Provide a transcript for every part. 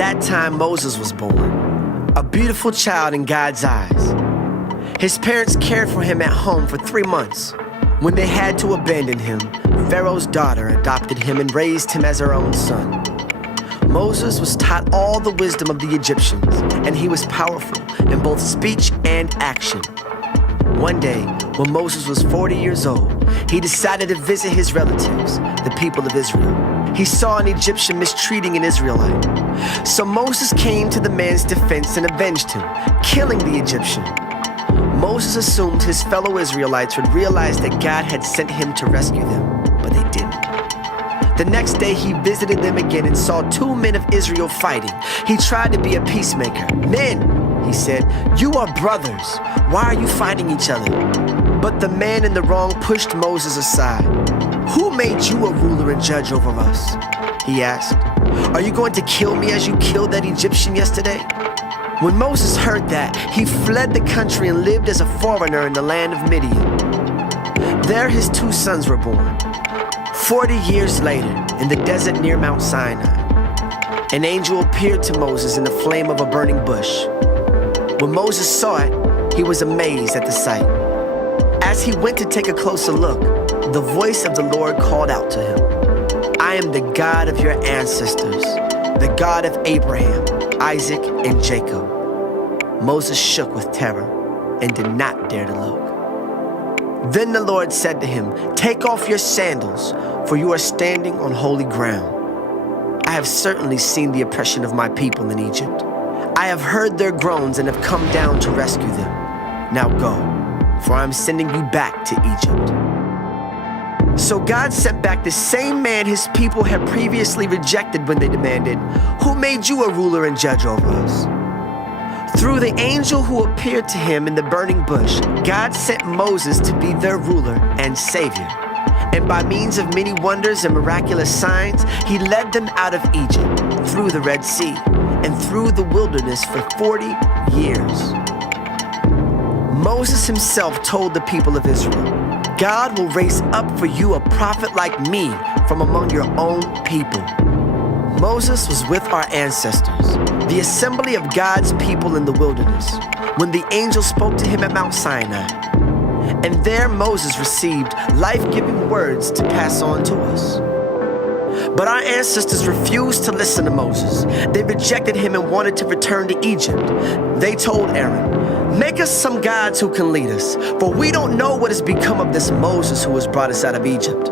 that time Moses was born, a beautiful child in God's eyes. His parents cared for him at home for 3 months. When they had to abandon him, Pharaoh's daughter adopted him and raised him as her own son. Moses was taught all the wisdom of the Egyptians, and he was powerful in both speech and action. One day, when Moses was 40 years old, he decided to visit his relatives, the people of Israel. He saw an Egyptian mistreating an Israelite. So Moses came to the man's defense and avenged him, killing the Egyptian. Moses assumed his fellow Israelites would realize that God had sent him to rescue them, but they didn't. The next day, he visited them again and saw 2 men of Israel fighting. He tried to be a peacemaker. "Men," he said, "you are brothers. Why are you fighting each other?" But the man in the wrong pushed Moses aside. "Who made you a ruler and judge over us?" he asked. "Are you going to kill me as you killed that Egyptian yesterday?" When Moses heard that, he fled the country and lived as a foreigner in the land of Midian. There his 2 sons were born. 40 years later, in the desert near Mount Sinai, an angel appeared to Moses in the flame of a burning bush. When Moses saw it, he was amazed at the sight. As he went to take a closer look, the voice of the Lord called out to him, "I am the God of your ancestors, the God of Abraham, Isaac, and Jacob." Moses shook with terror and did not dare to look. Then the Lord said to him, "Take off your sandals, for you are standing on holy ground. I have certainly seen the oppression of my people in Egypt. I have heard their groans and have come down to rescue them. Now go, for I am sending you back to Egypt." So God sent back the same man his people had previously rejected when they demanded, "Who made you a ruler and judge over us?" Through the angel who appeared to him in the burning bush, God sent Moses to be their ruler and savior. And by means of many wonders and miraculous signs, he led them out of Egypt, through the Red Sea, and through the wilderness for 40 years. Moses himself told the people of Israel, "God will raise up for you a prophet like me from among your own people." Moses was with our ancestors, the assembly of God's people in the wilderness, when the angel spoke to him at Mount Sinai. And there Moses received life-giving words to pass on to us. But our ancestors refused to listen to Moses. They rejected him and wanted to return to Egypt. They told Aaron, "Make us some gods who can lead us, for we don't know what has become of this Moses who has brought us out of Egypt."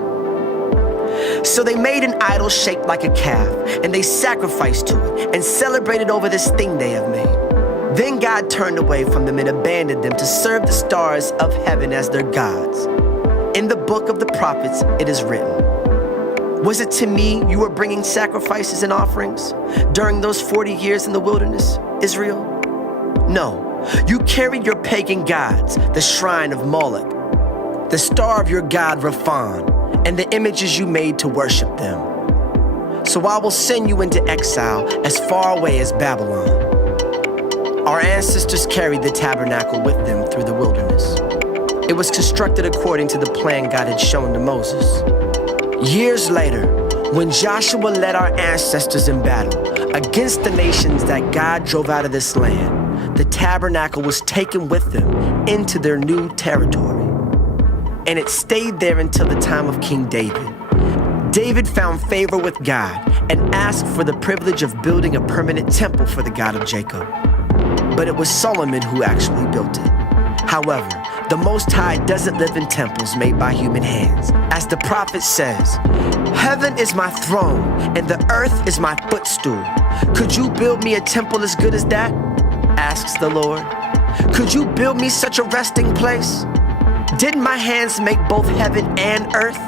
So they made an idol shaped like a calf, and they sacrificed to it and celebrated over this thing they have made. Then God turned away from them and abandoned them to serve the stars of heaven as their gods. In the book of the prophets, it is written, "Was it to me you were bringing sacrifices and offerings during those 40 years in the wilderness, Israel? No, you carried your pagan gods, the shrine of Moloch, the star of your god Raphan, and the images you made to worship them. So I will send you into exile as far away as Babylon." Our ancestors carried the tabernacle with them through the wilderness. It was constructed according to the plan God had shown to Moses. Years later, when Joshua led our ancestors in battle against the nations that God drove out of this land, the tabernacle was taken with them into their new territory. And it stayed there until the time of King David. David found favor with God and asked for the privilege of building a permanent temple for the God of Jacob. But it was Solomon who actually built it. However, the Most High doesn't live in temples made by human hands. As the prophet says, "Heaven is my throne and the earth is my footstool. Could you build me a temple as good as that?" asks the Lord. "Could you build me such a resting place? Didn't my hands make both heaven and earth?"